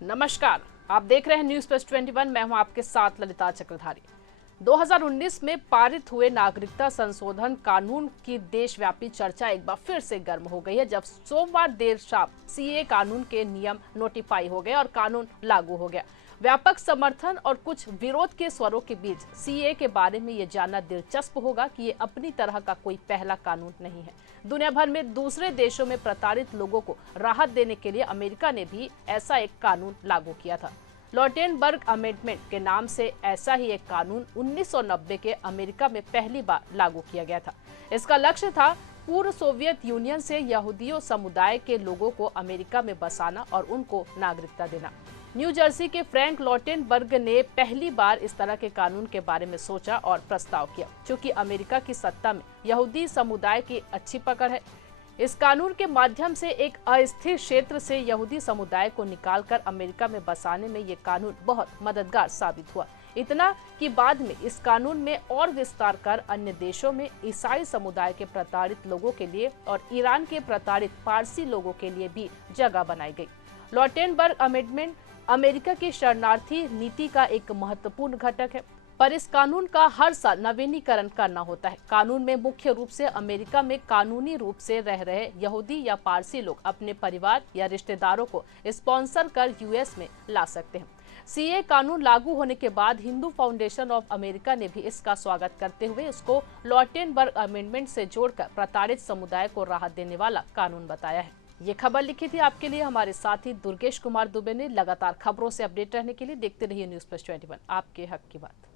नमस्कार, आप देख रहे हैं न्यूज प्लस 21। मैं हूं आपके साथ ललिता चक्रधारी। 2019 में पारित हुए नागरिकता संशोधन कानून की देशव्यापी चर्चा एक बार फिर से गर्म हो गई है, जब सोमवार देर शाम सीए कानून के नियम नोटिफाई हो गए और कानून लागू हो गया। व्यापक समर्थन और कुछ विरोध के स्वरों के बीच सीए के बारे में ये जानना दिलचस्प होगा कि ये अपनी तरह का कोई पहला कानून नहीं है। दुनिया भर में दूसरे देशों में प्रताड़ित लोगों को राहत देने के लिए अमेरिका ने भी ऐसा एक कानून लागू किया था। लॉटेनबर्ग अमेंडमेंट के नाम से ऐसा ही एक कानून 1990 के अमेरिका में पहली बार लागू किया गया था। इसका लक्ष्य था पूर्व सोवियत यूनियन से यहूदियों समुदाय के लोगों को अमेरिका में बसाना और उनको नागरिकता देना। न्यू जर्सी के फ्रैंक लॉटेनबर्ग ने पहली बार इस तरह के कानून के बारे में सोचा और प्रस्ताव किया। क्योंकि अमेरिका की सत्ता में यहूदी समुदाय की अच्छी पकड़ है, इस कानून के माध्यम से एक अस्थिर क्षेत्र से यहूदी समुदाय को निकालकर अमेरिका में बसाने में ये कानून बहुत मददगार साबित हुआ। इतना कि बाद में इस कानून में और विस्तार कर अन्य देशों में ईसाई समुदाय के प्रताड़ित लोगों के लिए और ईरान के प्रताड़ित पारसी लोगों के लिए भी जगह बनाई गई। लॉटेनबर्ग अमेंडमेंट अमेरिका की शरणार्थी नीति का एक महत्वपूर्ण घटक है, पर इस कानून का हर साल नवीनीकरण करना होता है। कानून में मुख्य रूप से अमेरिका में कानूनी रूप से रह रहे यहूदी या पारसी लोग अपने परिवार या रिश्तेदारों को स्पॉन्सर कर यूएस में ला सकते हैं। सीए कानून लागू होने के बाद हिंदू फाउंडेशन ऑफ अमेरिका ने भी इसका स्वागत करते हुए इसको लॉटेनबर्ग अमेंडमेंट से जोड़कर प्रताड़ित समुदाय को राहत देने वाला कानून बताया है। ये खबर लिखी थी आपके लिए हमारे साथी दुर्गेश कुमार दुबे ने। लगातार खबरों से अपडेट रहने के लिए देखते रहिए न्यूज प्लस 21, आपके हक की बात।